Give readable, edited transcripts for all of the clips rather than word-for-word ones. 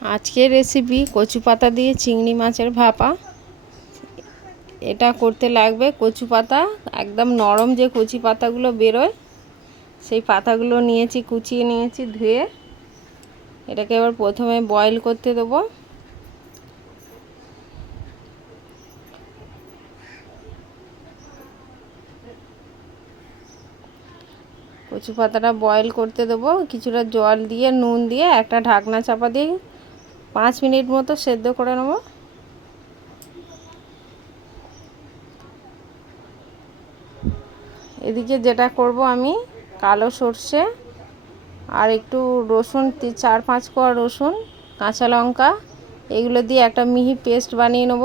আজকের রেসিপি কচু পাতা দিয়ে চিংড়ি মাছের ভাপা। এটা করতে লাগবে কচু পাতা, একদম নরম যে কচি পাতাগুলো বেরোয় সেই পাতাগুলো নিয়েছি, কুচিয়ে নিয়েছি, ধুয়ে এটাকে এবার প্রথমে বয়েল করতে দেবো। কচু পাতাটা বয়েল করতে দেবো কিছুটা জল দিয়ে, নুন দিয়ে একটা ঢাকনা চাপা দিয়ে 5 মিনিট মতো সেদ্ধ করে নেব। এদিকে যেটা করব, আমি কালো সর্ষে আর একটু রসুন, 4-5 কোয়া রসুন, কাঁচা লঙ্কা, এগুলো দিয়ে একটা মিহি পেস্ট বানিয়ে নেব।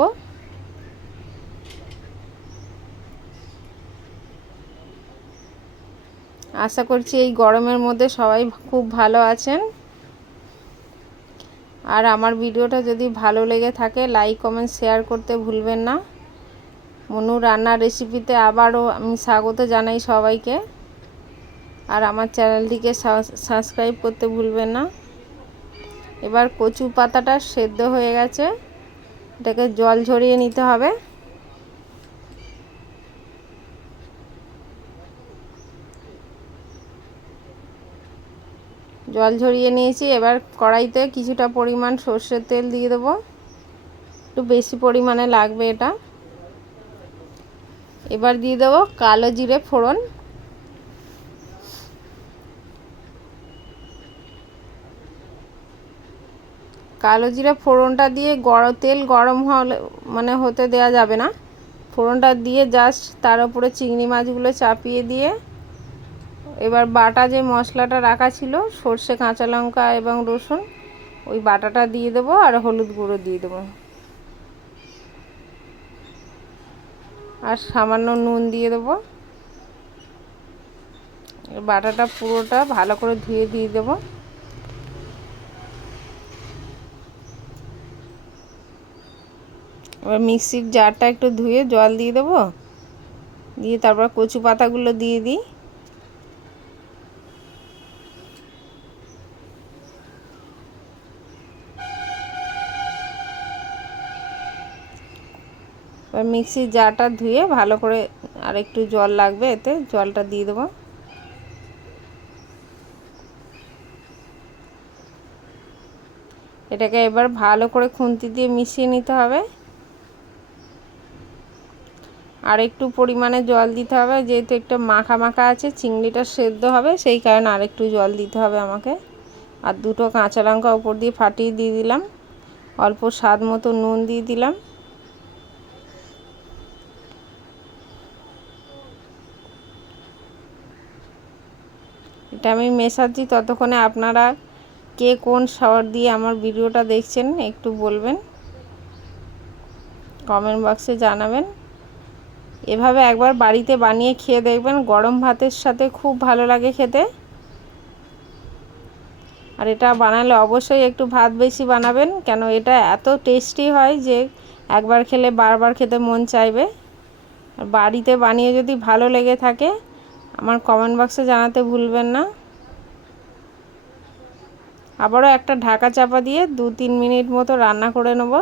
আশা করছি এই গরমের মধ্যে সবাই খুব ভালো আছেন। আর আমার ভিডিওটা যদি ভালো লেগে থাকে লাইক কমেন্ট শেয়ার করতে ভুলবেন না। মনু রান্নার রেসিপিতে আবারও আমি স্বাগত জানাই সবাইকে। আর আমার চ্যানেলটিকে সাবস্ক্রাইব করতে ভুলবেন না। এবার কচু পাতাটা সেদ্ধ হয়ে গেছে, এটাকে জল ঝরিয়ে নিতে হবে। জল ঝরিয়ে নিয়েছি। এবার কড়াইতে কিছুটা পরিমাণ সর্ষের তেল দিয়ে দেবো, একটু বেশি পরিমাণে লাগবে এটা। এবার দিয়ে দেবো কালো জিরে ফোড়ন, কালো জিরে ফোড়নটা দিয়ে তেল গরম হলে হতে দেওয়া যাবে না। ফোড়নটা দিয়ে জাস্ট তার উপরে চিংড়ি মাছগুলো চাপিয়ে দিয়ে এবার বাটা যে মশলাটা রাখা ছিল, সর্ষে, কাঁচা লঙ্কা এবং রসুন, ওই বাটাটা দিয়ে দেবো আর হলুদ গুঁড়ো দিয়ে দেবো আর সামান্য নুন দিয়ে দেবো। বাটাটা পুরোটা ভালো করে ধুয়ে দিয়ে দেবো। এবার মিক্সির জারটা একটু ধুয়ে জল দিয়ে দেবো, দিয়ে তারপর কচু পাতাগুলো দিয়ে দিই। এবার মিক্সির জারটা ধুয়ে ভালো করে, আর একটু জল লাগবে, এতে জলটা দিয়ে দেবো। এটাকে এবার ভালো করে খুন্তি দিয়ে মিশিয়ে নিতে হবে। আর একটু পরিমাণে জল দিতে হবে, যেহেতু একটা মাখা মাখা আছে, চিংড়িটা সেদ্ধ হবে, সেই কারণে আর একটু জল দিতে হবে আমাকে। আর দুটো কাঁচা লঙ্কা উপর দিয়ে ফাটিয়ে দিয়ে দিলাম, অল্প স্বাদ মতো নুন দিয়ে দিলাম। এটা আমি মেশাচ্ছি, ততক্ষণে আপনারা কে কোন শহর দিয়ে আমার ভিডিওটা দেখছেন একটু বলবেন, কমেন্ট বক্সে জানাবেন। এভাবে একবার বাড়িতে বানিয়ে খেয়ে দেখবেন, গরম ভাতের সাথে খুব ভালো লাগে খেতে। আর এটা বানালে অবশ্যই একটু ভাত বেশি বানাবেন, কেন এটা এত টেস্টি হয় যে একবার খেলে বারবার খেতে মন চাইবে। আর বাড়িতে বানিয়ে যদি ভালো লেগে থাকে আমার কমেন্ট বক্সে জানাতে ভুলবেন না। আবারও একটা ঢাকা চাপা দিয়ে 2-3 মিনিট মতো রান্না করে নেব।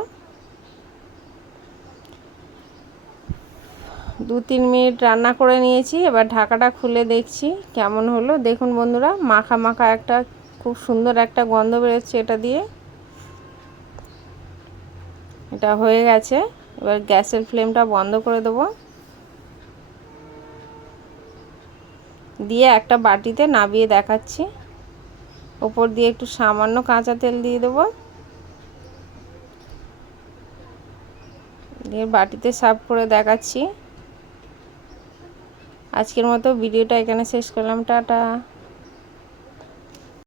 2-3 মিনিট রান্না করে নিয়েছি। এবার ঢাকাটা খুলে দেখছি কেমন হলো। দেখুন বন্ধুরা, মাখা মাখা একটা খুব সুন্দর একটা গন্ধ বেরোচ্ছে এটা দিয়ে। এটা হয়ে গেছে। এবার গ্যাসের ফ্লেমটা বন্ধ করে দেবো, দিয়ে একটা বাটিতে নামিয়ে দেখাচ্ছি। ওপর দিয়ে একটু সামান্য কাঁচা তেল দিয়ে দেবো, দিয়ে বাটিতে সার্ভ করে দেখাচ্ছি। আজকের মতো ভিডিওটা এখানে শেষ করলাম। টাটা।